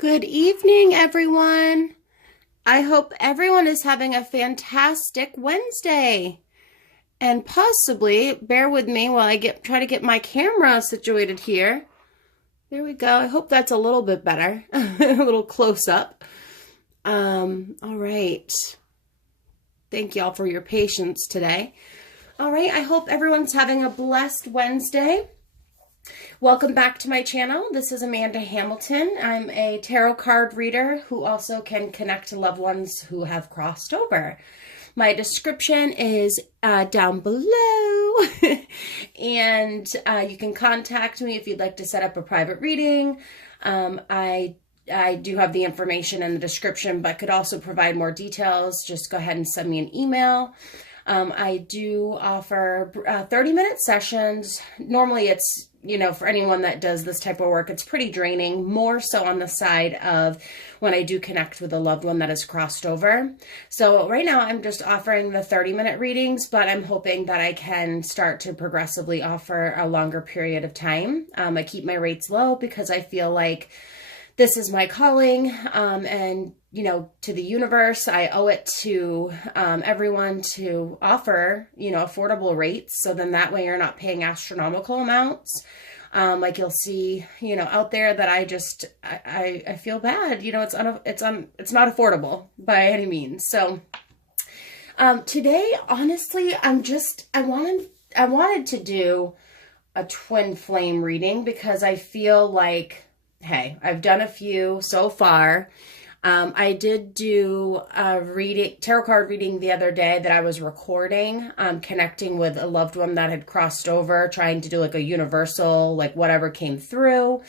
Good evening, everyone. I hope everyone is having a fantastic Wednesday. And possibly, bear with me while I try to get my camera situated here. There we go. I hope that's a little bit better. A little close up. All right. Thank y'all for your patience today. All right. I hope everyone's having a blessed Wednesday. Welcome back to my channel. This is Amanda Hamilton. I'm a tarot card reader who also can connect to loved ones who have crossed over. My description is down below, and you can contact me if you'd like to set up a private reading. I do have the information in the description, but could also provide more details. Just go ahead and send me an email. I do offer 30-minute sessions. Normally it's, for anyone that does this type of work, it's pretty draining, more so on the side of when I do connect with a loved one that has crossed over. So right now I'm just offering the 30-minute readings, but I'm hoping that I can start to progressively offer a longer period of time. I keep my rates low because I feel like this is my calling, and to the universe, I owe it to everyone to offer, affordable rates. So then that way you're not paying astronomical amounts. Like you'll see, out there that I feel bad. It's not affordable by any means. So today, honestly, I wanted to do a twin flame reading because I feel like, hey, I've done a few so far. I did do a tarot card reading the other day that I was recording, connecting with a loved one that had crossed over, trying to do like a universal, like whatever came through.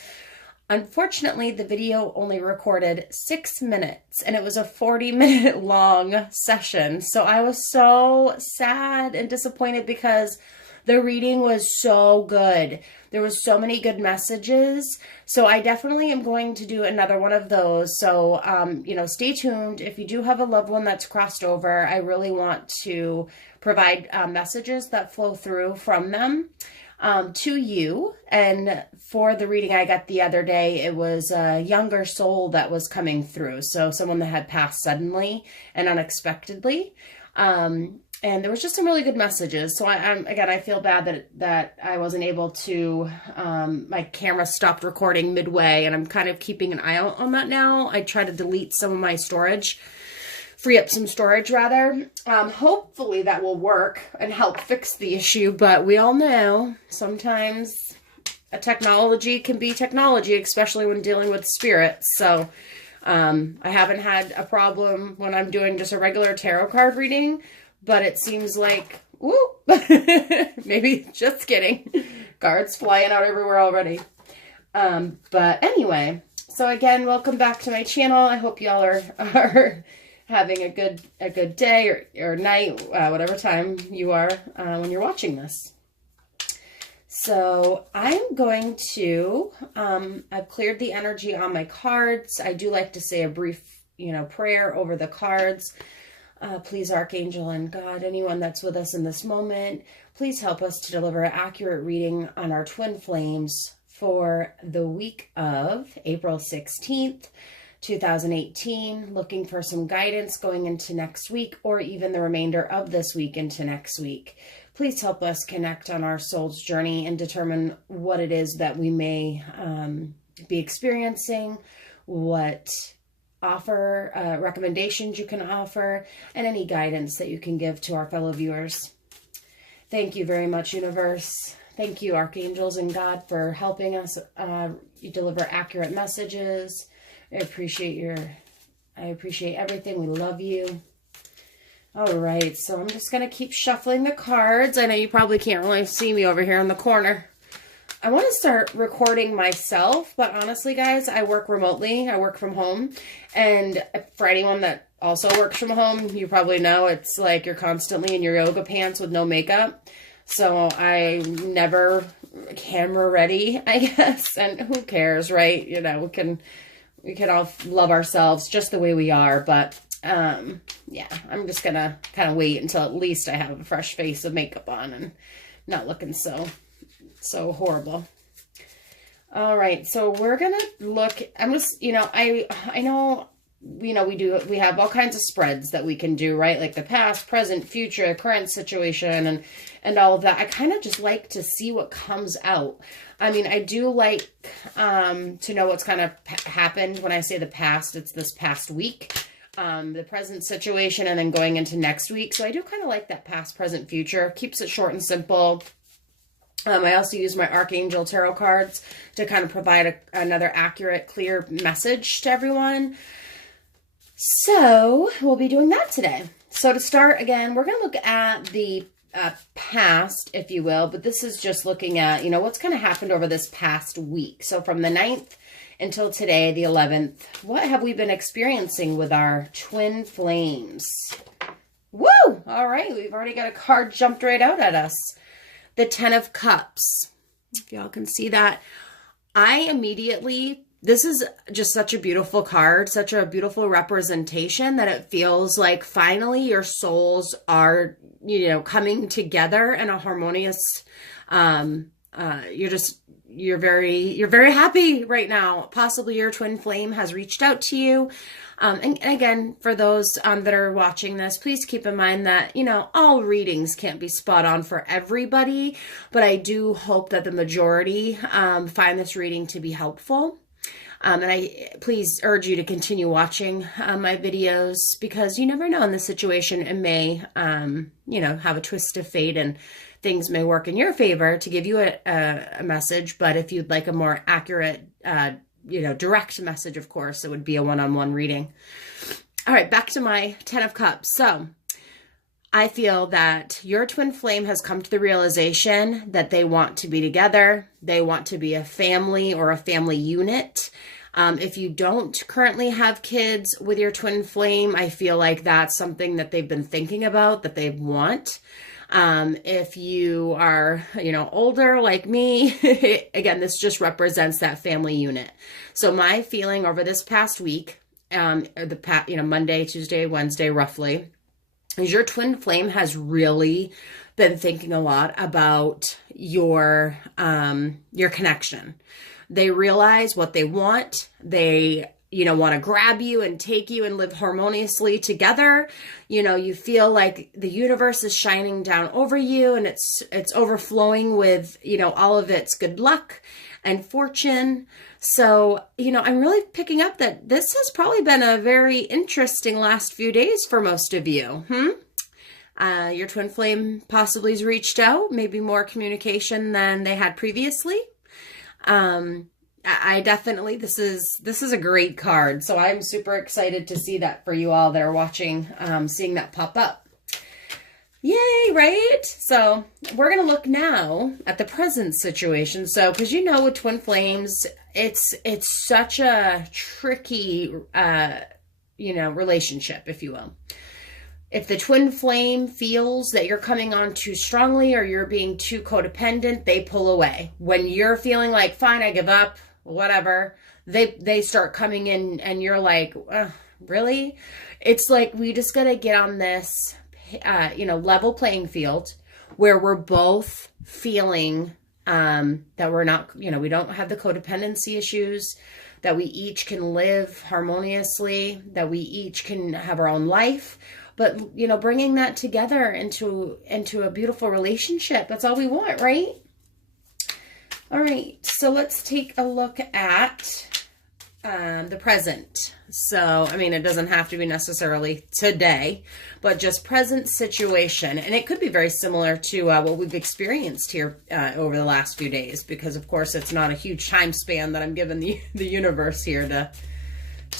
Unfortunately, the video only recorded 6 minutes and it was a 40-minute long session. So I was so sad and disappointed because the reading was so good. There was so many good messages. So I definitely am going to do another one of those. So, stay tuned. If you do have a loved one that's crossed over, I really want to provide messages that flow through from them to you. And for the reading I got the other day, it was a younger soul that was coming through. So someone that had passed suddenly and unexpectedly. And there was just some really good messages. So I feel bad that I wasn't able to, my camera stopped recording midway, and I'm kind of keeping an eye out on that now. I try to delete some of my storage, free up some storage rather. Hopefully that will work and help fix the issue, but we all know sometimes a technology can be technology, especially when dealing with spirits. So I haven't had a problem when I'm doing just a regular tarot card reading. But it seems like, whoop, maybe just kidding. Cards flying out everywhere already. But anyway, so again, welcome back to my channel. I hope y'all are having a good day or night, whatever time you are when you're watching this. So I'm going to, I've cleared the energy on my cards. I do like to say a brief, prayer over the cards. Please, Archangel and God, anyone that's with us in this moment, please help us to deliver an accurate reading on our twin flames for the week of April 16th, 2018. Looking for some guidance going into next week or even the remainder of this week into next week. Please help us connect on our soul's journey and determine what it is that we may be experiencing, what recommendations you can offer, and any guidance that you can give to our fellow viewers. Thank you very much, universe. Thank you, archangels and God, for helping us deliver accurate messages. I appreciate everything. We love you. All right, so I'm just going to keep shuffling the cards. I know you probably can't really see me over here in the corner. I want to start recording myself, but honestly, guys, I work remotely. I work from home. And for anyone that also works from home, you probably know it's like you're constantly in your yoga pants with no makeup. So I never camera ready, I guess. And who cares, right? We can all love ourselves just the way we are. But yeah, I'm just going to kind of wait until at least I have a fresh face of makeup on and not looking so horrible. All right, so we're gonna look. I'm just, I know, we have all kinds of spreads that we can do, right? Like the past, present, future, current situation, and all of that. I kind of just like to see what comes out. I mean, I do like to know what's kind of happened. When I say the past, it's this past week, the present situation, and then going into next week. So I do kind of like that past, present, future. Keeps it short and simple. I also use my Archangel Tarot cards to kind of provide another accurate, clear message to everyone. So we'll be doing that today. So to start, again, we're going to look at the past, if you will, but this is just looking at, what's kind of happened over this past week. So from the 9th until today, the 11th, what have we been experiencing with our twin flames? Woo! All right, we've already got a card jumped right out at us. The 10 of Cups. If y'all can see that. This is just such a beautiful card, such a beautiful representation that it feels like finally your souls are, coming together in a harmonious, you're very happy right now. Possibly your twin flame has reached out to you. And again, for those that are watching this, please keep in mind that, all readings can't be spot on for everybody, but I do hope that the majority find this reading to be helpful. And I please urge you to continue watching my videos, because you never know in this situation. It may, have a twist of fate and things may work in your favor to give you a message. But if you'd like a more accurate, direct message, of course, it would be a one-on-one reading. All right, back to my 10 of Cups. So I feel that your twin flame has come to the realization that they want to be together. They want to be a family or a family unit. If you don't currently have kids with your twin flame, I feel like that's something that they've been thinking about, that they want. If you are, older like me, again, this just represents that family unit. So my feeling over this past week, Monday, Tuesday, Wednesday, roughly, is your twin flame has really been thinking a lot about your connection. They realize what they want. They, want to grab you and take you and live harmoniously together. You feel like the universe is shining down over you, and it's overflowing with, all of its good luck and fortune. So, I'm really picking up that this has probably been a very interesting last few days for most of you. Your twin flame possibly has reached out, maybe more communication than they had previously. I definitely, this is a great card. So I'm super excited to see that for you all that are watching, seeing that pop up. Yay, right? So we're going to look now at the present situation. So, because with twin flames, it's such a tricky, relationship, if you will. If the twin flame feels that you're coming on too strongly or you're being too codependent, they pull away. When you're feeling like, fine, I give up, whatever, they start coming in and you're like, really? It's like we just got to get on this, level playing field where we're both feeling that we're not, we don't have the codependency issues, that we each can live harmoniously, that we each can have our own life. But, bringing that together into a beautiful relationship, that's all we want, right? All right, so let's take a look at the present. So, it doesn't have to be necessarily today, but just present situation. And it could be very similar to what we've experienced here over the last few days, because, of course, it's not a huge time span that I'm giving the universe here to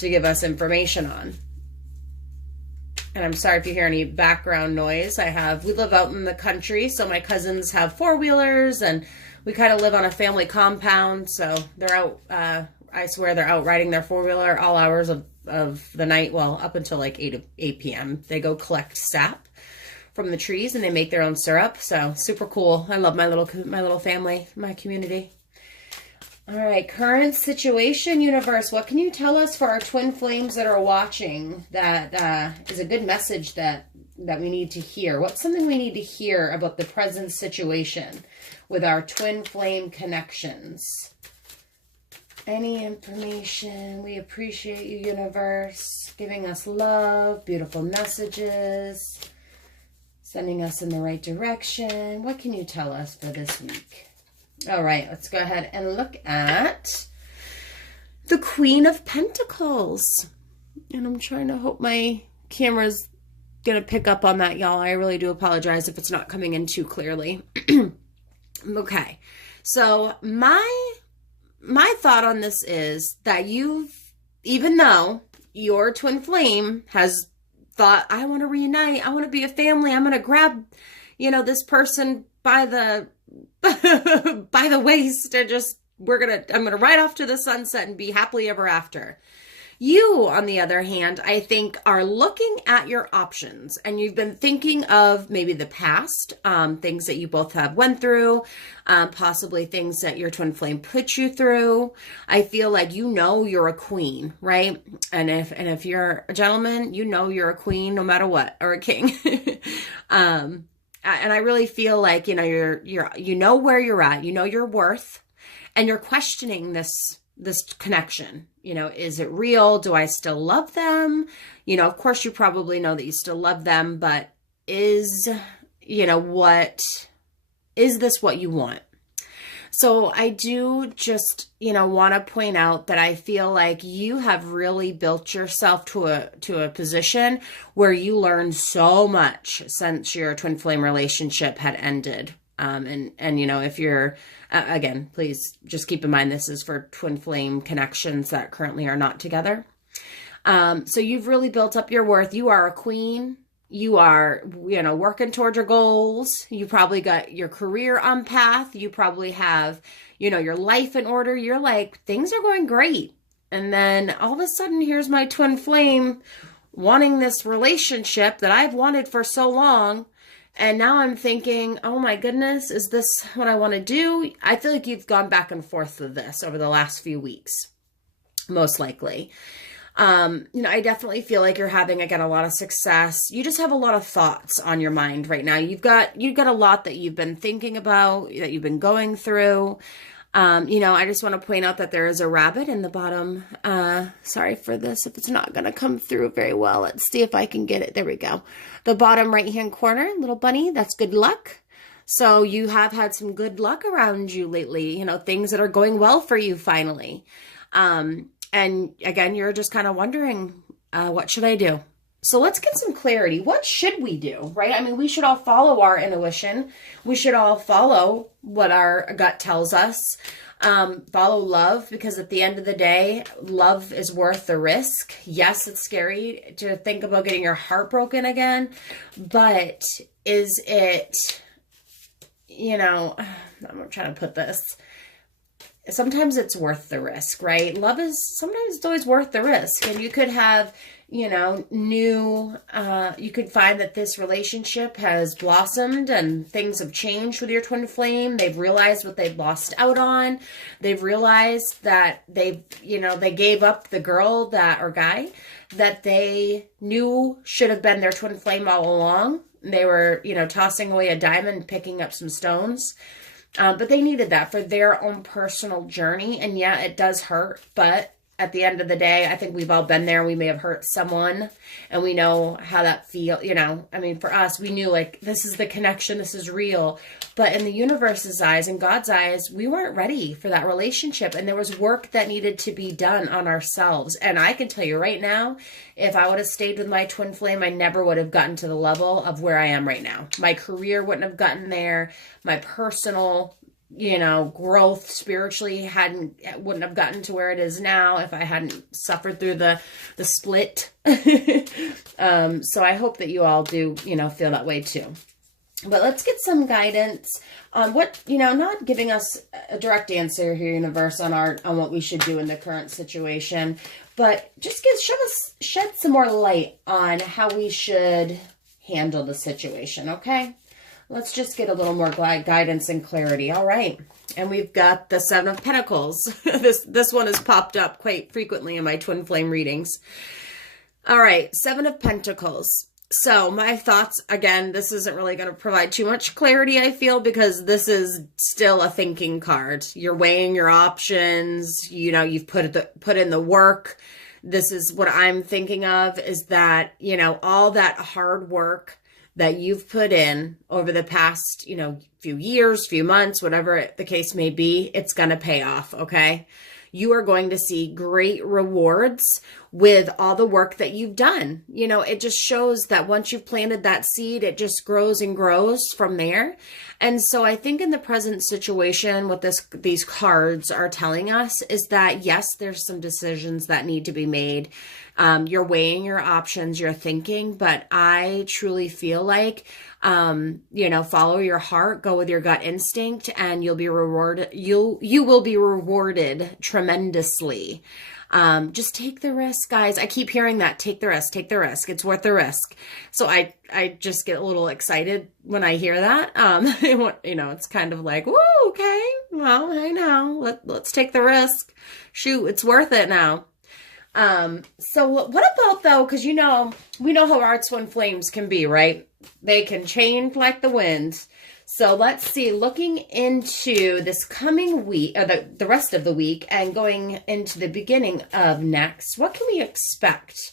give us information on. And I'm sorry if you hear any background noise. We live out in the country, so my cousins have four-wheelers, and we kind of live on a family compound, so they're out, I swear they're out riding their four-wheeler all hours of the night, well, up until like 8 p.m. They go collect sap from the trees, and they make their own syrup, so super cool. I love my little family, my community. All right, current situation, universe. What can you tell us for our twin flames that are watching that is a good message that we need to hear? What's something we need to hear about the present situation with our twin flame connections? Any information. We appreciate you, universe, giving us love, beautiful messages, sending us in the right direction. What can you tell us for this week? All right, let's go ahead and look at the Queen of Pentacles. And I'm trying to hope my camera's going to pick up on that, y'all. I really do apologize if it's not coming in too clearly. Okay, so my thought on this is that even though your twin flame has thought, I want to reunite, I want to be a family, I'm going to grab, this person by the by the waist and just I'm going to ride off to the sunset and be happily ever after. You, on the other hand, I think are looking at your options, and you've been thinking of maybe the past, things that you both have went through, possibly things that your twin flame put you through. I feel like you're a queen, right? And if you're a gentleman, you're a queen no matter what, or a king. And I really feel like where you're at, your worth, and you're questioning this connection. Is it real? Do I still love them? Of course you probably know that you still love them, but is this what you want? So I do just, want to point out that I feel like you have really built yourself to a position where you learned so much since your twin flame relationship had ended. And if you're, again, please just keep in mind, this is for twin flame connections that currently are not together. So you've really built up your worth. You are a queen. You are, working toward your goals. You probably got your career on path. You probably have, your life in order. You're like, things are going great. And then all of a sudden, here's my twin flame wanting this relationship that I've wanted for so long. And now I'm thinking, oh my goodness, is this what I want to do? I feel like you've gone back and forth with this over the last few weeks, most likely. I definitely feel like you're having, again, a lot of success. You just have a lot of thoughts on your mind right now. You've got a lot that you've been thinking about, that you've been going through. I just want to point out that there is a rabbit in the bottom. Sorry for this, if it's not going to come through very well. Let's see if I can get it. There we go. The bottom right-hand corner, little bunny, that's good luck. So you have had some good luck around you lately, things that are going well for you finally. And again, you're just kind of wondering, what should I do? So let's get some clarity. What should we do, right? I mean, we should all follow our intuition. We should all follow what our gut tells us. Follow love, because at the end of the day, love is worth the risk. Yes, it's scary to think about getting your heart broken again, but is it, I'm trying to put this. Sometimes it's worth the risk, right? Sometimes it's always worth the risk. And you could have, you could find that this relationship has blossomed and things have changed with your twin flame. They've realized what they've lost out on. They've realized that they gave up the girl or guy that they knew should have been their twin flame all along. They were, tossing away a diamond, picking up some stones. But they needed that for their own personal journey. And yeah, it does hurt. But at the end of the day, I think we've all been there. We may have hurt someone and we know how that feels. For us, we knew like, this is the connection. This is real. But in the universe's eyes and God's eyes, we weren't ready for that relationship. And there was work that needed to be done on ourselves. And I can tell you right now, if I would have stayed with my twin flame, I never would have gotten to the level of where I am right now. My career wouldn't have gotten there. My personal, growth spiritually wouldn't have gotten to where it is now if I hadn't suffered through the split. So I hope that you all do, feel that way too. But let's get some guidance on what, not giving us a direct answer here, universe, on what we should do in the current situation, but just shed some more light on how we should handle the situation. Okay. Let's just get a little more guidance and clarity. All right. And we've got the Seven of Pentacles. This one has popped up quite frequently in my twin flame readings. All right. Seven of Pentacles. So my thoughts, again, this isn't really going to provide too much clarity, I feel, because this is still a thinking card. You're weighing your options, you know, you've put in the work. This is what I'm thinking of, is that, you know, all that hard work that you've put in over the past, you know, few years, few months, whatever the case may be, it's going to pay off, okay? You are going to see great rewards with all the work that you've done. You know, it just shows that once you've planted that seed, it just grows and grows from there. And so I think in the present situation, what these cards are telling us is that, yes, there's some decisions that need to be made. You're weighing your options, you're thinking, but I truly feel like, you know, follow your heart, go with your gut instinct, and you'll be rewarded. You will be rewarded tremendously. Just take the risk, guys. I keep hearing that. Take the risk, take the risk. It's worth the risk. So I just get a little excited when I hear that. You know, it's kind of like, woo, okay, well, hey now, let's take the risk. Shoot, it's worth it now. So what about though, because you know, we know how our twin flames can be, right? They can change like the wind. So let's see, looking into this coming week, or the rest of the week, and going into the beginning of next, what can we expect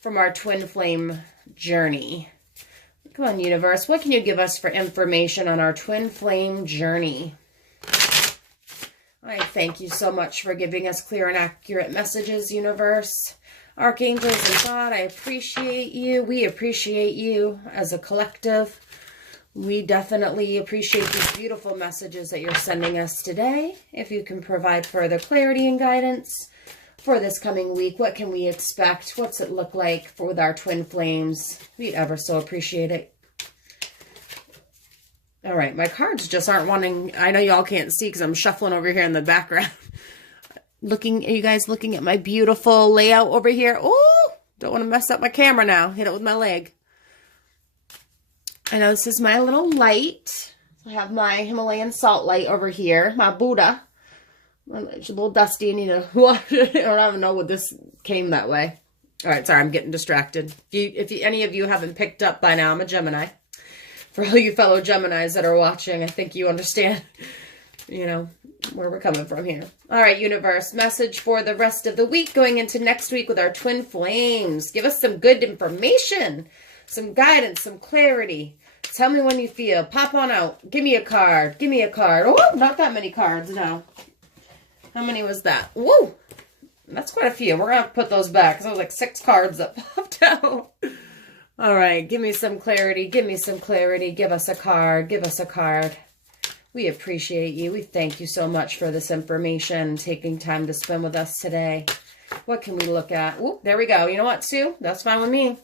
from our twin flame journey? Come on, universe, what can you give us for information on our twin flame journey? I thank you so much for giving us clear and accurate messages, universe. Archangels and God, I appreciate you. We appreciate you as a collective. We definitely appreciate these beautiful messages that you're sending us today. If you can provide further clarity and guidance for this coming week, what can we expect? What's it look like with our twin flames? We'd ever so appreciate it. All right, my cards just aren't wanting, I know y'all can't see because I'm shuffling over here in the background. Are you guys looking at my beautiful layout over here? Oh, don't want to mess up my camera now. Hit it with my leg. I know this is my little light. I have my Himalayan salt light over here, my Buddha. It's a little dusty. I need to wash it. I don't even know what this came that way. All right, sorry, I'm getting distracted. If any of you haven't picked up by now, I'm a Gemini. For all you fellow Geminis that are watching, I think you understand, you know, where we're coming from here. All right, universe, message for the rest of the week, going into next week with our twin flames. Give us some good information, some guidance, some clarity. Tell me when you feel. Pop on out. Give me a card. Give me a card. Oh, not that many cards, no. How many was that? Woo! That's quite a few. We're going to put those back because there was like 6 cards that popped out. All right, give me some clarity. Give me some clarity. Give us a card. Give us a card. We appreciate you. We thank you so much for this information, taking time to spend with us today. What can we look at? Oh, there we go. You know what, Sue? That's fine with me.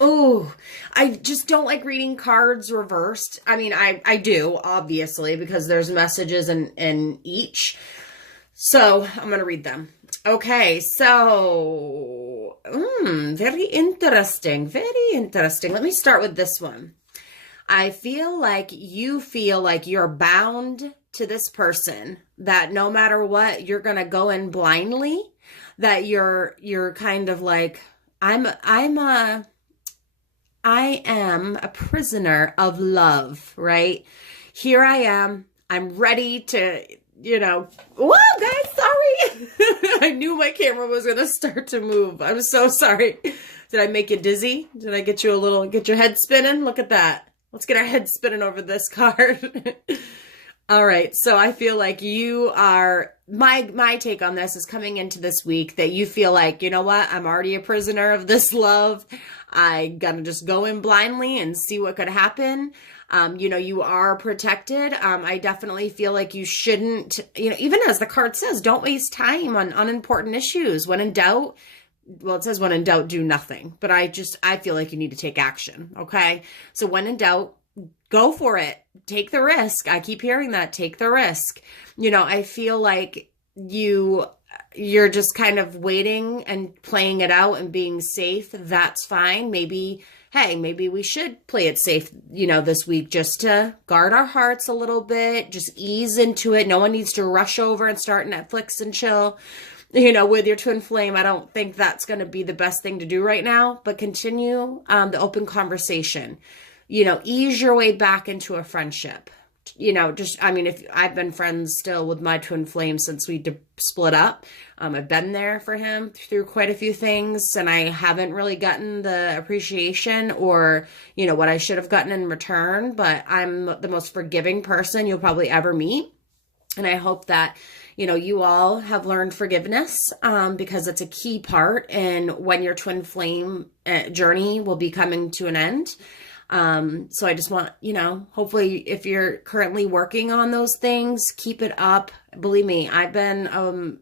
Oh, I just don't like reading cards reversed. I mean, I do, obviously, because there's messages in each. So I'm going to read them. Okay, so, very interesting, very interesting. Let me start with this one. I feel like you feel like you're bound to this person, that no matter what, you're going to go in blindly, that you're kind of like, I am a prisoner of love, right? Here I am. I'm ready to, you know, whoa, guys, sorry. I knew my camera was going to start to move. I'm so sorry. Did I make you dizzy? Did I get your head spinning? Look at that. Let's get our head spinning over this card. All right. So I feel like you are, my take on this is coming into this week that you feel like, you know what? I'm already a prisoner of this love. I gotta just go in blindly and see what could happen. You know, you are protected. I definitely feel like you shouldn't, you know, even as the card says, don't waste time on unimportant issues. When in doubt, well, it says when in doubt, do nothing. But I feel like you need to take action, okay? So when in doubt, go for it. Take the risk. I keep hearing that. Take the risk. You know, I feel like you're just kind of waiting and playing it out and being safe. That's fine. Maybe we should play it safe, you know, this week, just to guard our hearts a little bit, just ease into it. No one needs to rush over and start Netflix and chill. you know, with your twin flame, I don't think that's going to be the best thing to do right now, but continue the open conversation. You know, ease your way back into a friendship. You know, just, I mean, if I've been friends still with my twin flame since we split up, I've been there for him through quite a few things, and I haven't really gotten the appreciation or, you know, what I should have gotten in return, but I'm the most forgiving person you'll probably ever meet. And I hope that, you know, you all have learned forgiveness, because it's a key part in when your twin flame journey will be coming to an end. So I just want, you know, hopefully if you're currently working on those things, keep it up. Believe me, I've been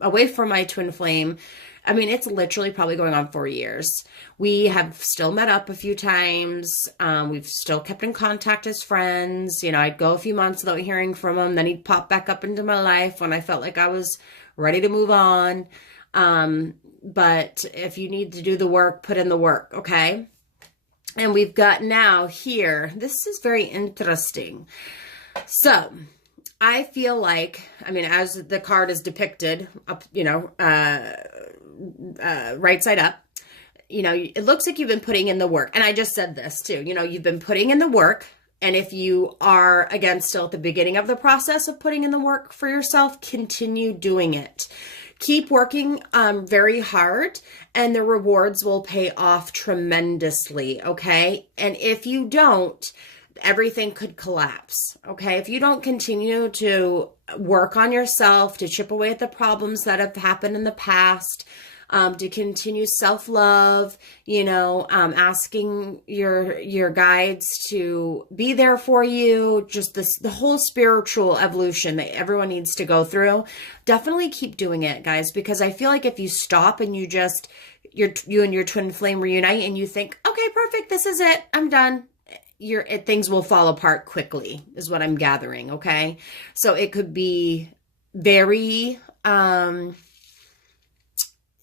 away from my twin flame. I mean, it's literally probably going on 4 years. We have still met up a few times. We've still kept in contact as friends. You know, I'd go a few months without hearing from him. Then he'd pop back up into my life when I felt like I was ready to move on. But if you need to do the work, put in the work, okay? And we've got now here, this is very interesting. So I feel like, I mean, as the card is depicted, up, you know, right side up, you know, it looks like you've been putting in the work. And I just said this too, you know, you've been putting in the work. And if you are, again, still at the beginning of the process of putting in the work for yourself, continue doing it. Keep working very hard, and the rewards will pay off tremendously, okay? And if you don't, everything could collapse, okay? If you don't continue to work on yourself, to chip away at the problems that have happened in the past, to continue self-love, you know, asking your guides to be there for you, just the whole spiritual evolution that everyone needs to go through. Definitely keep doing it, guys, because I feel like if you stop and you just, you and your twin flame reunite and you think, okay, perfect, this is it, I'm done, things will fall apart quickly, is what I'm gathering, okay? So it could be very,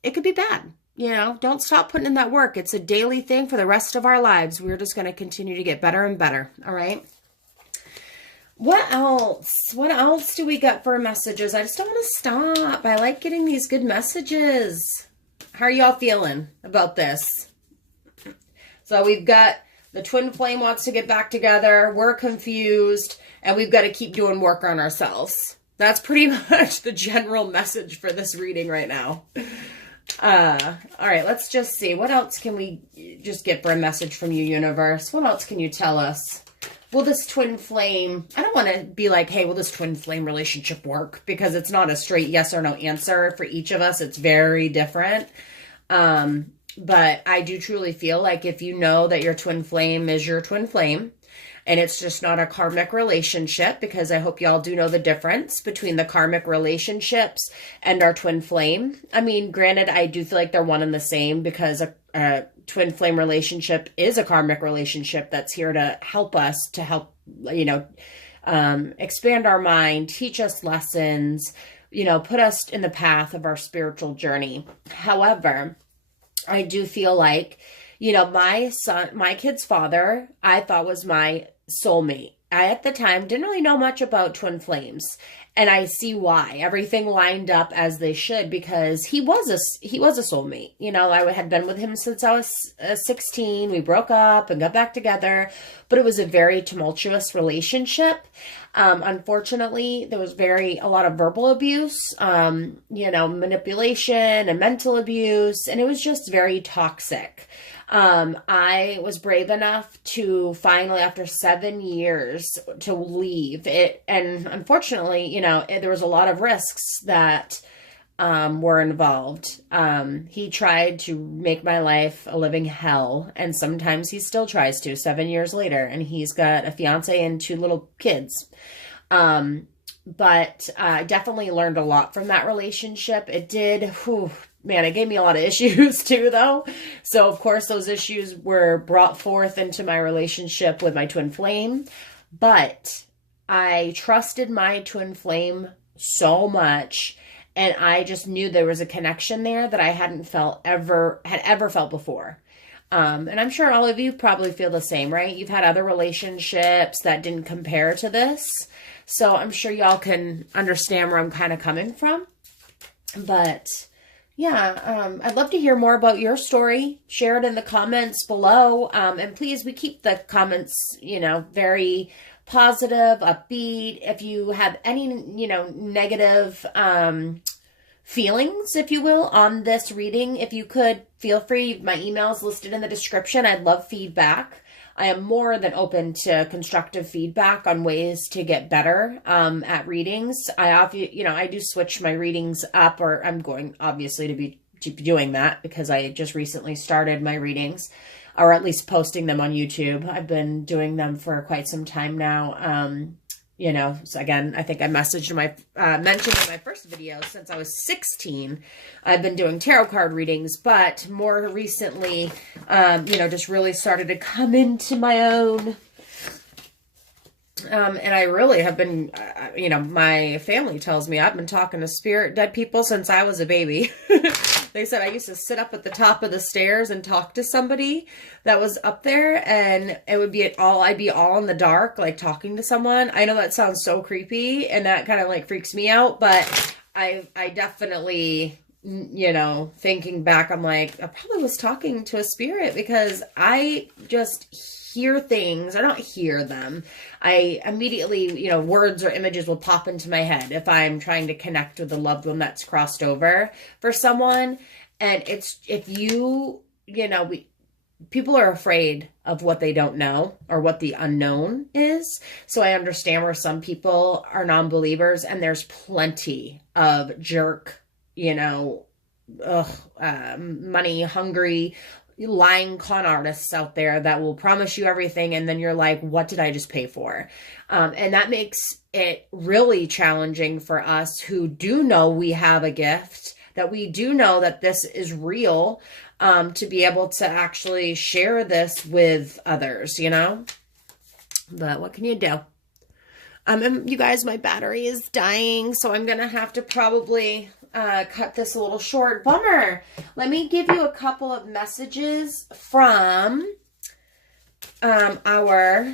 it could be bad. You know, don't stop putting in that work. It's a daily thing for the rest of our lives. We're just going to continue to get better and better. All right. What else? What else do we got for messages? I just don't want to stop. I like getting these good messages. How are y'all feeling about this? So we've got the twin flame wants to get back together. We're confused, and we've got to keep doing work on ourselves. That's pretty much the general message for this reading right now. All right, let's just see. What else can we just get for a message from you, universe? What else can you tell us? Will this twin flame, I don't want to be like, hey, will this twin flame relationship work? Because it's not a straight yes or no answer for each of us. It's very different. But I do truly feel like if you know that your twin flame is your twin flame, and it's just not a karmic relationship, because I hope y'all do know the difference between the karmic relationships and our twin flame. I mean, granted, I do feel like they're one and the same, because a twin flame relationship is a karmic relationship that's here to help us, to help, you know, expand our mind, teach us lessons, you know, put us in the path of our spiritual journey. However, I do feel like, you know, my kid's father, I thought was my soulmate. I, at the time, didn't really know much about twin flames, and I see why. Everything lined up as they should, because he was a soulmate. You know, I had been with him since I was 16. We broke up and got back together, but it was a very tumultuous relationship. Unfortunately, there was a lot of verbal abuse, you know, manipulation and mental abuse, and it was just very toxic. I was brave enough to finally, after 7 years, to leave it. And unfortunately, you know, there was a lot of risks that were involved. He tried to make my life a living hell, and sometimes he still tries to 7 years later, and he's got a fiance and 2 little kids. But I definitely learned a lot from that relationship. It did, man, it gave me a lot of issues too, though. So, of course, those issues were brought forth into my relationship with my twin flame. But I trusted my twin flame so much, and I just knew there was a connection there that I hadn't ever felt before. And I'm sure all of you probably feel the same, right? You've had other relationships that didn't compare to this. So I'm sure y'all can understand where I'm kind of coming from. But yeah, I'd love to hear more about your story. Share it in the comments below. And please, we keep the comments, you know, very positive, upbeat. If you have any, you know, negative feelings, if you will, on this reading, if you could, feel free. My email is listed in the description. I'd love feedback. I am more than open to constructive feedback on ways to get better at readings. I do switch my readings up, or I'm going obviously to be doing that because I just recently started my readings, or at least posting them on YouTube. I've been doing them for quite some time now. You know, so again, I think I mentioned in my first video, since I was 16, I've been doing tarot card readings, but more recently, you know, just really started to come into my own. And I really have been, you know, my family tells me I've been talking to dead people since I was a baby. They said I used to sit up at the top of the stairs and talk to somebody that was up there, and it would be I'd be all in the dark, like talking to someone. I know that sounds so creepy, and that kind of like freaks me out, but I definitely, you know, thinking back, I'm like, I probably was talking to a spirit because I just hear things. I don't hear them. I immediately, you know, words or images will pop into my head if I'm trying to connect with a loved one that's crossed over for someone. And it's, if you know, people are afraid of what they don't know or what the unknown is. So I understand where some people are non-believers, and there's plenty of jerk, you know, money hungry, lying con artists out there that will promise you everything, and then you're like, what did I just pay for? And that makes it really challenging for us who do know we have a gift, that we do know that this is real, to be able to actually share this with others, you know? But what can you do? And you guys, my battery is dying, so I'm gonna have to probably cut this a little short. Bummer. Let me give you a couple of messages from our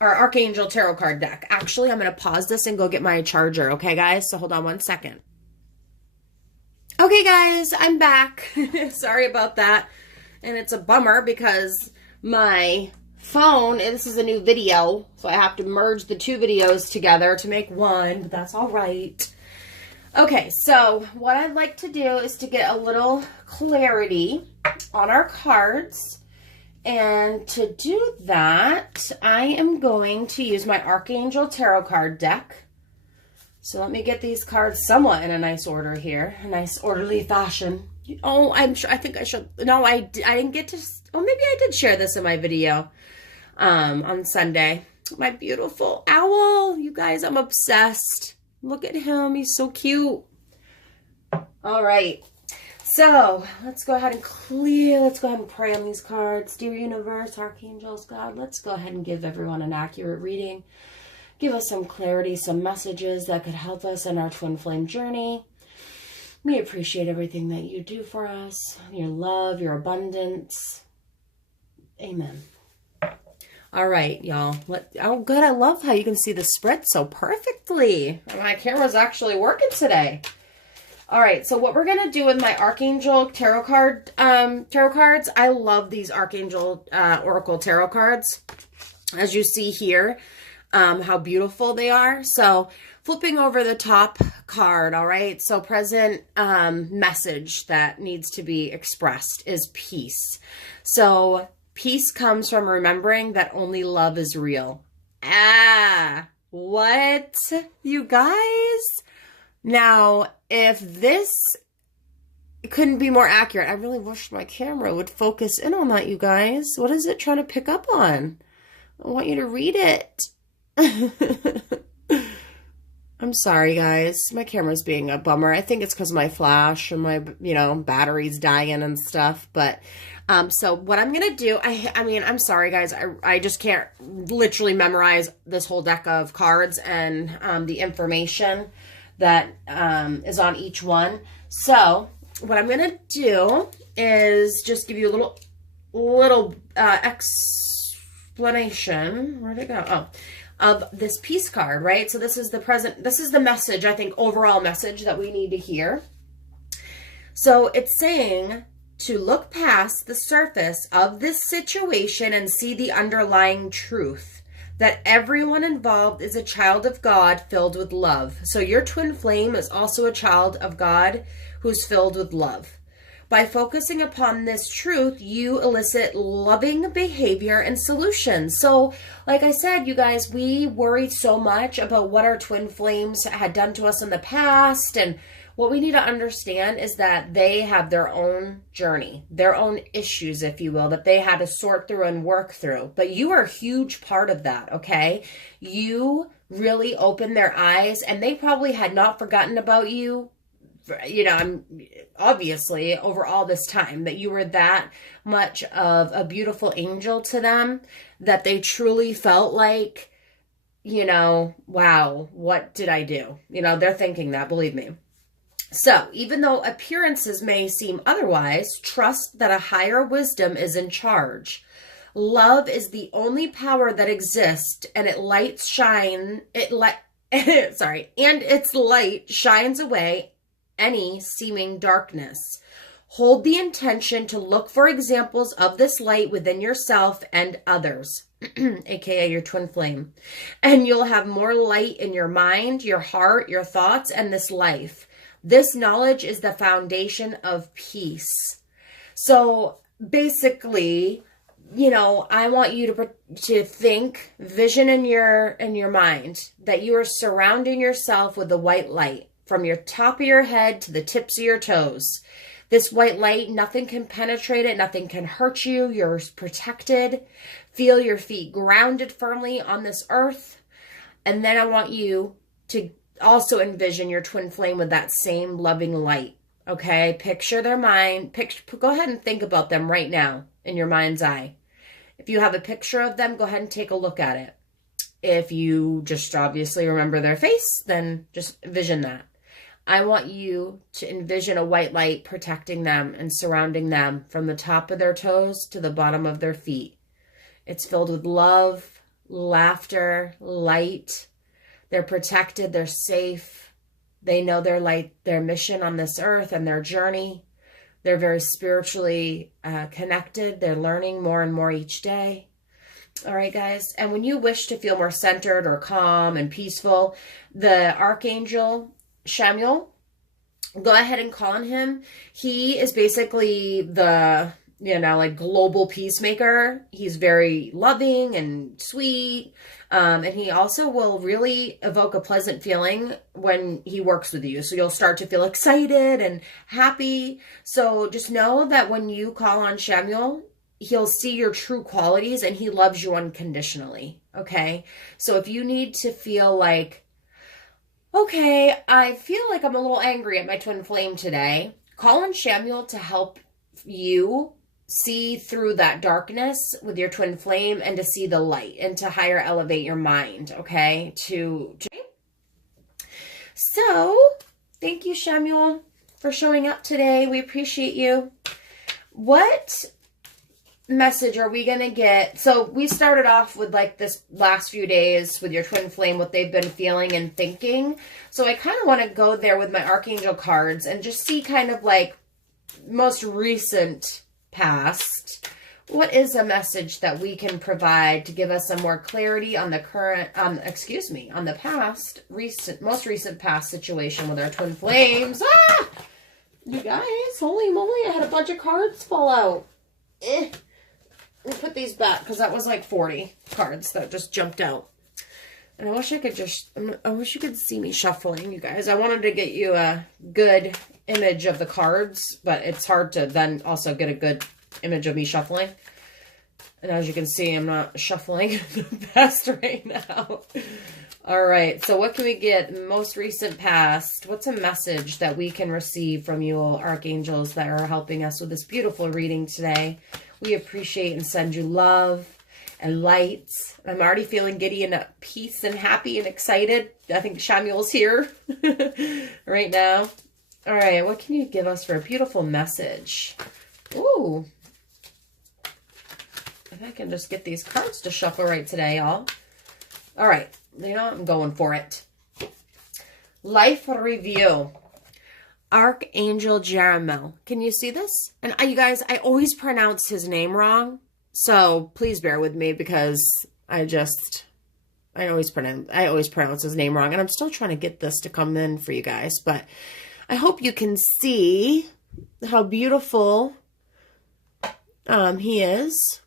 Archangel Tarot card deck. Actually, I'm going to pause this and go get my charger. Okay, guys? So hold on one second. Okay, guys, I'm back. Sorry about that. And it's a bummer because my phone, and this is a new video, so I have to merge the two videos together to make one, but that's all right. Okay, so what I'd like to do is to get a little clarity on our cards. And to do that, I am going to use my Archangel Tarot card deck. So let me get these cards somewhat in a nice order here, a nice orderly fashion. Oh, I'm sure, I think I should, no, I didn't get to, oh, maybe I did share this in my video on Sunday. My beautiful owl, you guys, I'm obsessed. Look at him, he's so cute. All right, so let's go ahead and pray on these cards. Dear universe, archangels, God, let's go ahead and give everyone an accurate reading. Give us some clarity, some messages that could help us in our twin flame journey. We appreciate everything that you do for us, your love, your abundance. Amen. All right, y'all. Oh, good. I love how you can see the spread so perfectly. My camera's actually working today. All right, so what we're going to do with my Archangel tarot cards, I love these Archangel Oracle tarot cards. As you see here, how beautiful they are. So flipping over the top card, all right? So present message that needs to be expressed is peace. So peace comes from remembering that only love is real. Ah, what? You guys? Now, if this couldn't be more accurate, I really wish my camera would focus in on that, you guys. What is it trying to pick up on? I want you to read it. I'm sorry, guys. My camera's being a bummer. I think it's because of my flash and my, you know, battery's dying and stuff. But, so what I'm going to do, I mean, I'm sorry, guys. I just can't literally memorize this whole deck of cards and the information that is on each one. So what I'm going to do is just give you a little explanation. Where'd it go? Oh, of this peace card, right? So this is the message, I think, overall message that we need to hear. So it's saying to look past the surface of this situation and see the underlying truth, that everyone involved is a child of God filled with love. So your twin flame is also a child of God who's filled with love. By focusing upon this truth, you elicit loving behavior and solutions. So, like I said, you guys, we worried so much about what our twin flames had done to us in the past. And what we need to understand is that they have their own journey, their own issues, if you will, that they had to sort through and work through. But you are a huge part of that, okay? You really opened their eyes, and they probably had not forgotten about you. You know, obviously over all this time, that you were that much of a beautiful angel to them, that they truly felt like, you know, wow, what did I do? You know, they're thinking that, believe me. So even though appearances may seem otherwise, trust that a higher wisdom is in charge. Love is the only power that exists, and its light shines away any seeming darkness. Hold the intention to look for examples of this light within yourself and others, aka your twin flame, and you'll have more light in your mind, your heart, your thoughts, and this life. This knowledge is the foundation of peace. So basically, you know, I want you to think, vision in your mind, that you are surrounding yourself with the white light. From your top of your head to the tips of your toes. This white light, nothing can penetrate it. Nothing can hurt you. You're protected. Feel your feet grounded firmly on this earth. And then I want you to also envision your twin flame with that same loving light. Okay? Picture their mind. Go ahead and think about them right now in your mind's eye. If you have a picture of them, go ahead and take a look at it. If you just obviously remember their face, then just envision that. I want you to envision a white light protecting them and surrounding them from the top of their toes to the bottom of their feet. It's filled with love, laughter, light. They're protected. They're safe. They know their mission on this earth and their journey. They're very spiritually connected. They're learning more and more each day. All right, guys. And when you wish to feel more centered or calm and peaceful, the Archangel Samuel, go ahead and call on him. He is basically the, you know, like global peacemaker. He's very loving and sweet. And he also will really evoke a pleasant feeling when he works with you. So you'll start to feel excited and happy. So just know that when you call on Samuel, he'll see your true qualities and he loves you unconditionally. Okay. So if you need to feel like, okay, I feel like I'm a little angry at my twin flame today, call on Samuel to help you see through that darkness with your twin flame and to see the light and to higher elevate your mind, okay? So, thank you, Samuel, for showing up today. We appreciate you. What message are we going to get? So we started off with like this last few days with your twin flame, what they've been feeling and thinking. So I kind of want to go there with my Archangel cards and just see kind of like most recent past. What is a message that we can provide to give us some more clarity on the current, on the past, most recent past situation with our twin flames? Ah! You guys, holy moly, I had a bunch of cards fall out. Let me put these back because that was like 40 cards that just jumped out. And I wish you could see me shuffling, you guys. I wanted to get you a good image of the cards, but it's hard to then also get a good image of me shuffling. And as you can see, I'm not shuffling the best right now. All right, so what can we get? Most recent past. What's a message that we can receive from you, archangels, that are helping us with this beautiful reading today? We appreciate and send you love and light. I'm already feeling giddy and at peace and happy and excited. I think Samuel's here right now. All right, what can you give us for a beautiful message? Ooh. If I can just get these cards to shuffle right today, y'all. All right. You know, I'm going for it. Life review. Archangel Jeremiah. Can you see this? And you guys, I always pronounce his name wrong. So please bear with me because I always pronounce his name wrong. And I'm still trying to get this to come in for you guys. But I hope you can see how beautiful he is.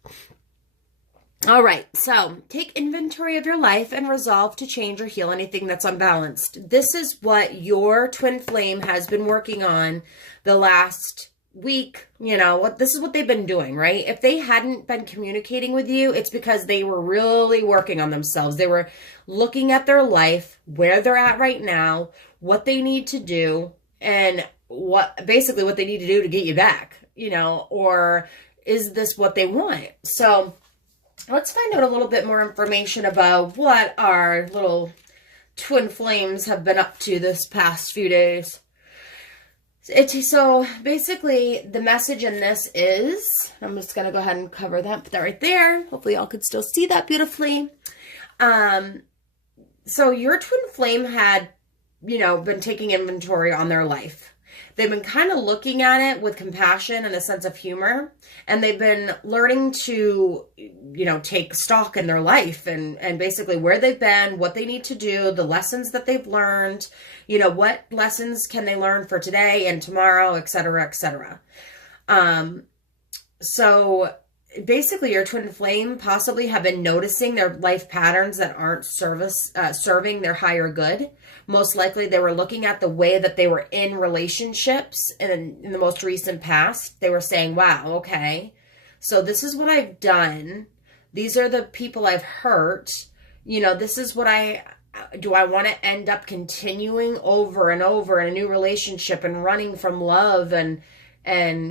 All right, so take inventory of your life and resolve to change or heal anything that's unbalanced. This is what your twin flame has been working on the last week. You know, this is what they've been doing, right? If they hadn't been communicating with you, it's because they were really working on themselves. They were looking at their life, where they're at right now, what they need to do, and basically what they need to do to get you back, you know, or is this what they want? So let's find out a little bit more information about what our little twin flames have been up to this past few days. So basically the message in this is, I'm just going to go ahead and cover that, put that right there. Hopefully y'all could still see that beautifully. So your twin flame had, you know, been taking inventory on their life. They've been kind of looking at it with compassion and a sense of humor, and they've been learning to, you know, take stock in their life and basically where they've been, what they need to do, the lessons that they've learned, you know, what lessons can they learn for today and tomorrow, et cetera, et cetera. So basically your twin flame possibly have been noticing their life patterns that aren't serving their higher good. Most likely they were looking at the way that they were in relationships in the most recent past. They were saying, wow, okay, so this is what I've done. These are the people I've hurt. You know, this is what I want to end up continuing over and over in a new relationship and running from love and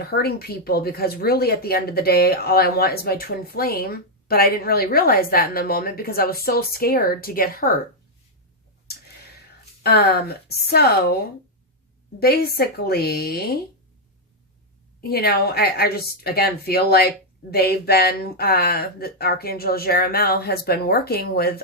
hurting people, because really at the end of the day, all I want is my twin flame. But I didn't really realize that in the moment because I was so scared to get hurt. So basically, you know, I just, again, feel like they've been, the Archangel Jeremiah has been working with,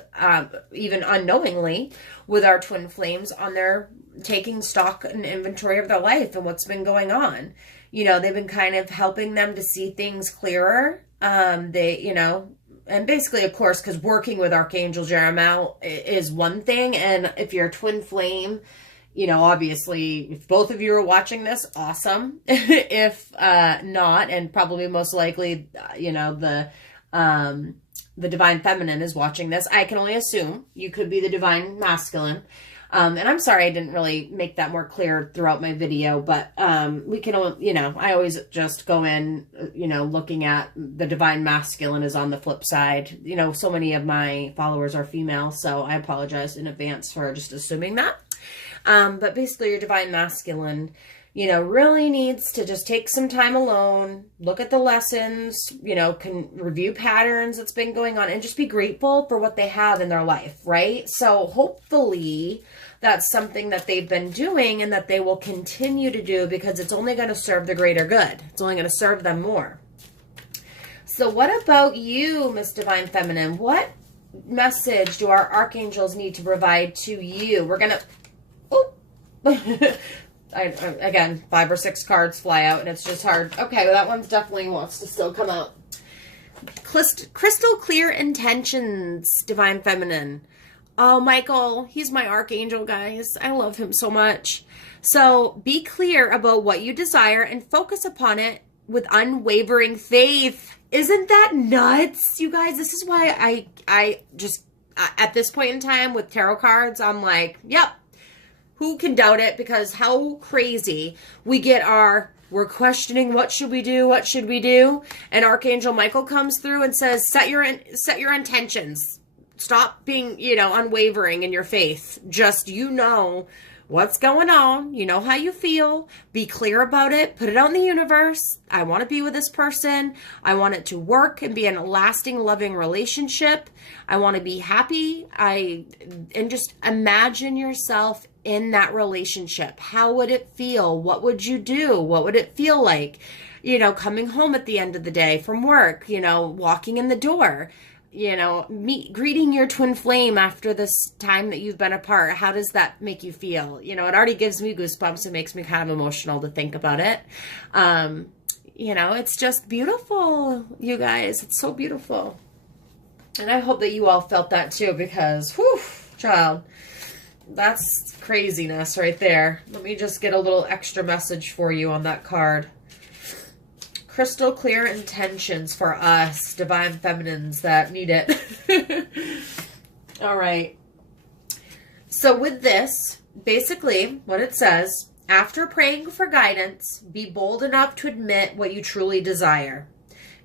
even unknowingly with our twin flames on their taking stock and inventory of their life and what's been going on. You know, they've been kind of helping them to see things clearer. You know, and basically, of course, because working with Archangel Jeremiah is one thing. And if you're a twin flame, you know, obviously, if both of you are watching this, awesome. If not, and probably most likely, you know, the divine feminine is watching this, I can only assume you could be the divine masculine. And I'm sorry I didn't really make that more clear throughout my video, but we can, you know, I always just go in, you know, looking at the divine masculine is on the flip side. You know, so many of my followers are female, so I apologize in advance for just assuming that. But basically your divine masculine, you know, really needs to just take some time alone, look at the lessons, you know, can review patterns that's been going on and just be grateful for what they have in their life, right? So hopefully that's something that they've been doing and that they will continue to do, because it's only going to serve the greater good. It's only going to serve them more. So what about you, Miss Divine Feminine? What message do our archangels need to provide to you? We're going to... Oh. Again, 5 or 6 cards fly out and it's just hard. Okay, well, that one's definitely wants to still come out. Crystal clear intentions, Divine Feminine. Oh, Michael, he's my archangel, guys. I love him so much. So be clear about what you desire and focus upon it with unwavering faith. Isn't that nuts, you guys? This is why I just, at this point in time with tarot cards, I'm like, yep. Who can doubt it? Because how crazy we get we're questioning, what should we do? What should we do? And Archangel Michael comes through and says, set your intentions. Stop being, you know, unwavering in your faith. Just, you know what's going on. You know how you feel. Be clear about it. Put it out in the universe. I want to be with this person. I want it to work and be in a lasting, loving relationship. I want to be happy. And just imagine yourself in that relationship. How would it feel? What would you do? What would it feel like? You know, coming home at the end of the day from work, you know, walking in the door. you know, greeting your twin flame after this time that you've been apart. How does that make you feel? You know, it already gives me goosebumps. It makes me kind of emotional to think about it. You know, it's just beautiful, you guys. It's so beautiful. And I hope that you all felt that too, because, whew, child, that's craziness right there. Let me just get a little extra message for you on that card. Crystal clear intentions for us, divine feminines that need it. All right. So with this, basically what it says, after praying for guidance, be bold enough to admit what you truly desire.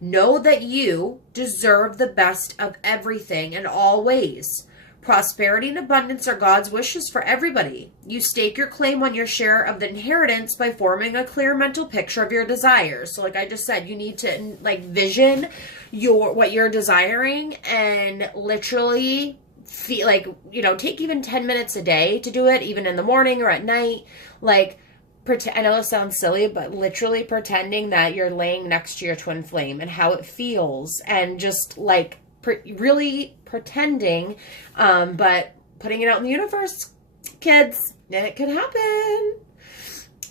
Know that you deserve the best of everything in all ways. Prosperity and abundance are God's wishes for everybody. You stake your claim on your share of the inheritance by forming a clear mental picture of your desires. So like I just said, you need to like vision what you're desiring and literally feel like, you know, take even 10 minutes a day to do it, even in the morning or at night. Like, I know it sounds silly, but literally pretending that you're laying next to your twin flame and how it feels, and just like really pretending, but putting it out in the universe, kids, it could happen.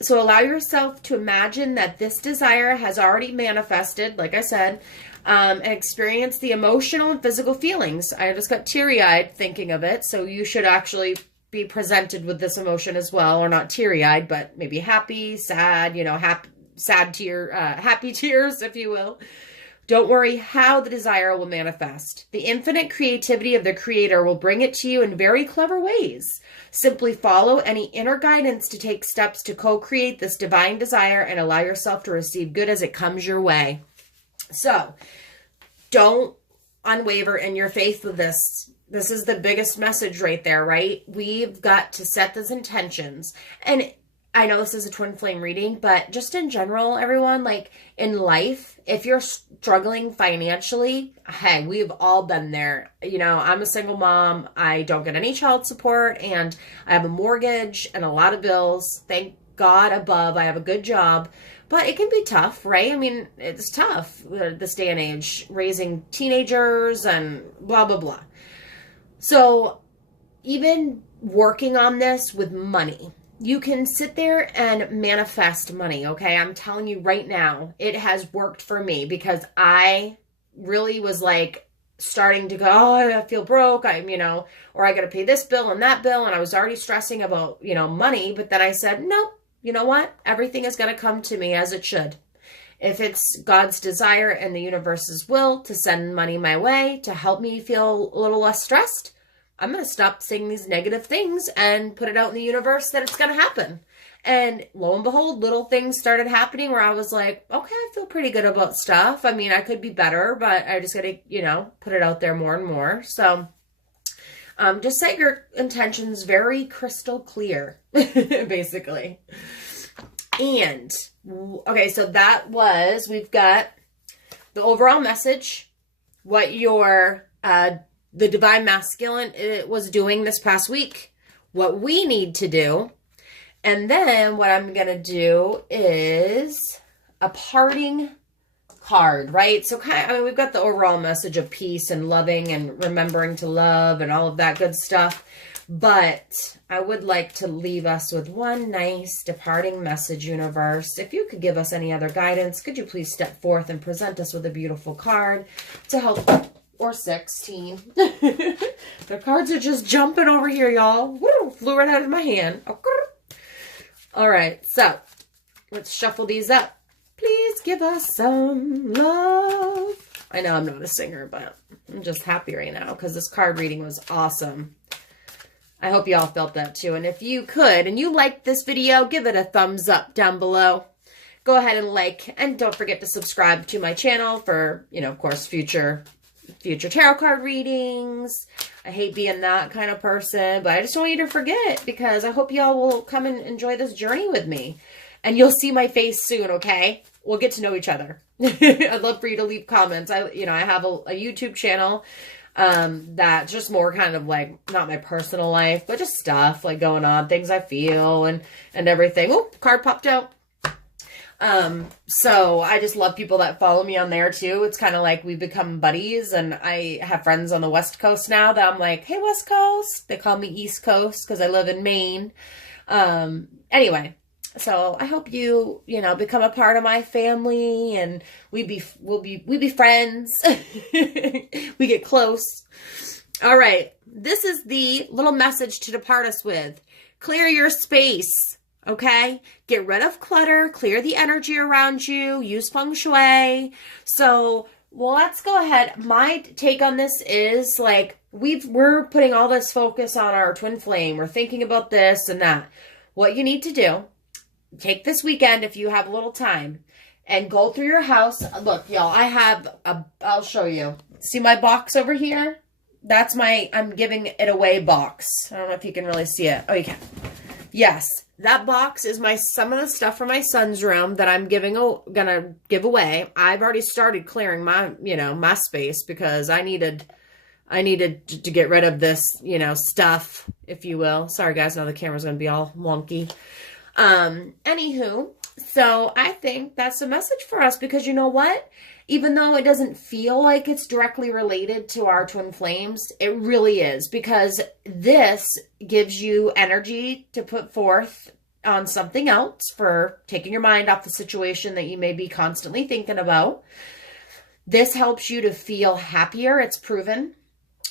So allow yourself to imagine that this desire has already manifested, like I said, and experience the emotional and physical feelings. I just got teary-eyed thinking of it, so you should actually be presented with this emotion as well, or not teary-eyed, but maybe happy, sad, you know, happy tears, if you will. Don't worry how the desire will manifest. The infinite creativity of the Creator will bring it to you in very clever ways. Simply follow any inner guidance to take steps to co-create this divine desire and allow yourself to receive good as it comes your way. So, don't unwaver in your faith with this. This is the biggest message right there, right? We've got to set those intentions. And I know this is a twin flame reading, but just in general, everyone, like in life, if you're struggling financially, hey, we've all been there. You know, I'm a single mom. I don't get any child support, and I have a mortgage and a lot of bills. Thank God above, I have a good job. But it can be tough, right? I mean, it's tough this day and age, raising teenagers and blah, blah, blah. So even working on this with money, you can sit there and manifest money, okay? I'm telling you right now, it has worked for me, because I really was like starting to go, oh, I feel broke, you know, or I got to pay this bill and that bill. And I was already stressing about, you know, money. But then I said, nope, you know what? Everything is going to come to me as it should. If it's God's desire and the universe's will to send money my way to help me feel a little less stressed, I'm going to stop saying these negative things and put it out in the universe that it's going to happen. And lo and behold, little things started happening where I was like, okay, I feel pretty good about stuff. I mean, I could be better, but I just got to, you know, put it out there more and more. So just set your intentions very crystal clear, basically. And, okay, so that was, we've got the overall message, what your, the divine masculine was doing this past week, what we need to do. And then what I'm going to do is a parting card, right? So I mean, we've got the overall message of peace and loving and remembering to love and all of that good stuff. But I would like to leave us with one nice departing message, universe. If you could give us any other guidance, could you please step forth and present us with a beautiful card to help, or 16. The cards are just jumping over here, y'all. Woo, flew right out of my hand. All right, so let's shuffle these up. Please give us some love. I know I'm not a singer, but I'm just happy right now because this card reading was awesome. I hope you all felt that too. And if you could, and you liked this video, give it a thumbs up down below. Go ahead and like, and don't forget to subscribe to my channel for, you know, of course, future tarot card readings. I hate being that kind of person, but I just don't want you to forget, because I hope y'all will come and enjoy this journey with me. And you'll see my face soon, okay? We'll get to know each other. I'd love for you to leave comments. I have a YouTube channel that's just more kind of like, not my personal life, but just stuff like going on, things I feel and everything. Oh, card popped out. So I just love people that follow me on there too. It's kind of like we become buddies, and I have friends on the West Coast now that I'm like, hey, West Coast. They call me East Coast because I live in Maine. Anyway, so I hope you become a part of my family, and we be friends. We get close. All right. This is the little message to depart us with. Clear your space. Okay? Get rid of clutter, clear the energy around you, use feng shui. So, well, let's go ahead. My take on this is like, we're putting all this focus on our twin flame. We're thinking about this and that. What you need to do, take this weekend if you have a little time and go through your house. Look, y'all, I'll show you. See my box over here? That's my I'm giving it away box. I don't know if you can really see it. Oh, you can. Yes, that box is some of the stuff from my son's room that I'm gonna give away. I've already started clearing my, my space because I needed to get rid of this, stuff, if you will. Sorry guys, now the camera's gonna be all wonky. Anywho, so I think that's a message for us because you know what? Even though it doesn't feel like it's directly related to our twin flames, it really is, because this gives you energy to put forth on something else for taking your mind off the situation that you may be constantly thinking about. This helps you to feel happier. It's proven,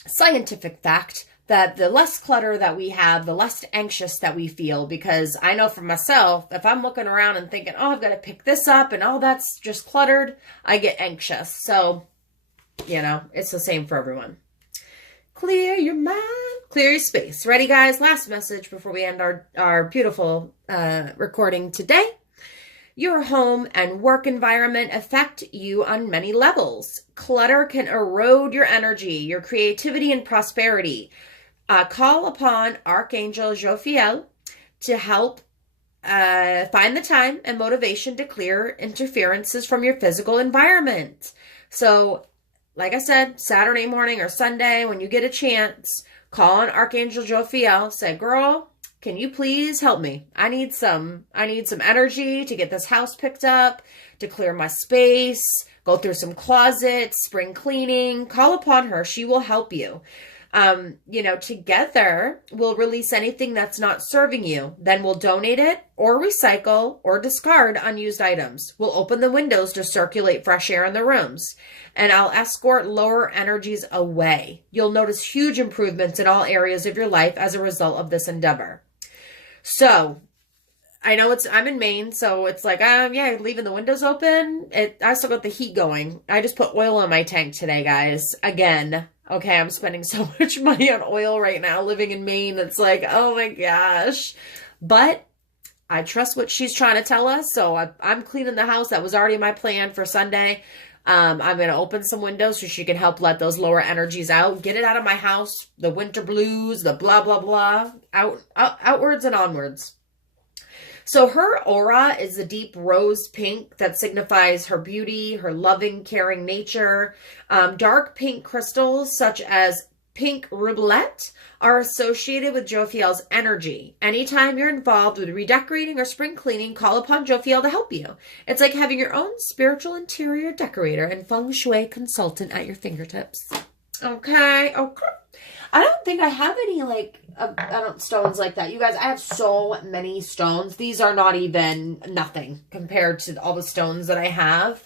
scientific fact, that the less clutter that we have, the less anxious that we feel. Because I know for myself, if I'm looking around and thinking, oh, I've got to pick this up and oh, that's just cluttered, I get anxious. So, it's the same for everyone. Clear your mind, clear your space. Ready, guys? Last message before we end our beautiful recording today. Your home and work environment affect you on many levels. Clutter can erode your energy, your creativity, and prosperity. Call upon Archangel Jophiel to help find the time and motivation to clear interferences from your physical environment. So, like I said, Saturday morning or Sunday, when you get a chance, call on Archangel Jophiel. Say, girl, can you please help me? I need some energy to get this house picked up, to clear my space, go through some closets, spring cleaning. Call upon her. She will help you. Together we'll release anything that's not serving you. Then we'll donate it or recycle or discard unused items. We'll open the windows to circulate fresh air in the rooms. And I'll escort lower energies away. You'll notice huge improvements in all areas of your life as a result of this endeavor. So, I know I'm in Maine, so it's like, leaving the windows open. I still got the heat going. I just put oil in my tank today, guys. Again. Okay, I'm spending so much money on oil right now living in Maine. It's like, oh my gosh. But I trust what she's trying to tell us. So I'm cleaning the house. That was already my plan for Sunday. I'm going to open some windows so she can help let those lower energies out. Get it out of my house. The winter blues, the blah, blah, blah. Outwards and onwards. So her aura is a deep rose pink that signifies her beauty, her loving, caring nature. Dark pink crystals such as pink rubellite are associated with Jophiel's energy. Anytime you're involved with redecorating or spring cleaning, call upon Jophiel to help you. It's like having your own spiritual interior decorator and feng shui consultant at your fingertips. Okay. I don't think I have any stones like that. You guys, I have so many stones. These are not even nothing compared to all the stones that I have.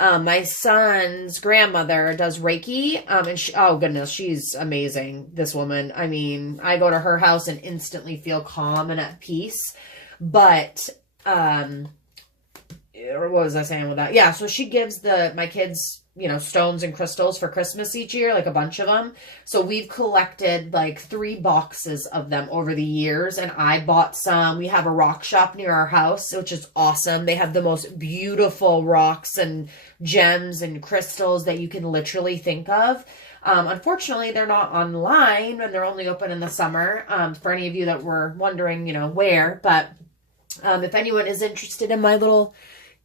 My son's grandmother does Reiki. And oh goodness, she's amazing. This woman. I mean, I go to her house and instantly feel calm and at peace. But, what was I saying with that? Yeah. So she gives my kids, stones and crystals for Christmas each year, like a bunch of them. So we've collected like 3 boxes of them over the years, and I bought some. We have a rock shop near our house, which is awesome. They have the most beautiful rocks and gems and crystals that you can literally think of. Unfortunately, they're not online, and they're only open in the summer, for any of you that were wondering, where. But if anyone is interested in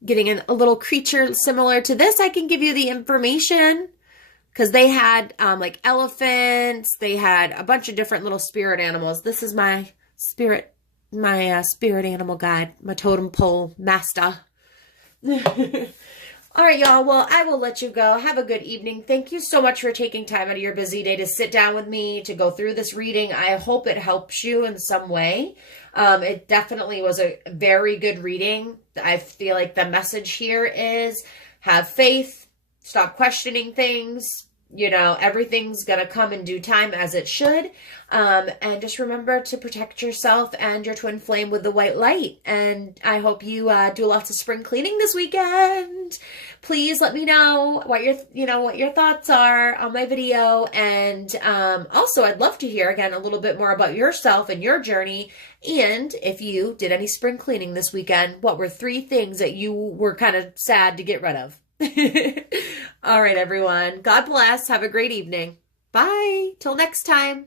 getting a little creature similar to this, I can give you the information, because they had like elephants. They had a bunch of different little spirit animals. This is my spirit animal guide, my totem pole master. All right, y'all. Well, I will let you go. Have a good evening. Thank you so much for taking time out of your busy day to sit down with me to go through this reading. I hope it helps you in some way. It definitely was a very good reading. I feel like the message here is have faith, stop questioning things. You know, everything's going to come in due time as it should. And just remember to protect yourself and your twin flame with the white light. And I hope you do lots of spring cleaning this weekend. Please let me know what your thoughts are on my video. And also, I'd love to hear again a little bit more about yourself and your journey. And if you did any spring cleaning this weekend, what were 3 things that you were kind of sad to get rid of? All right, everyone. God bless. Have a great evening. Bye. Till next time.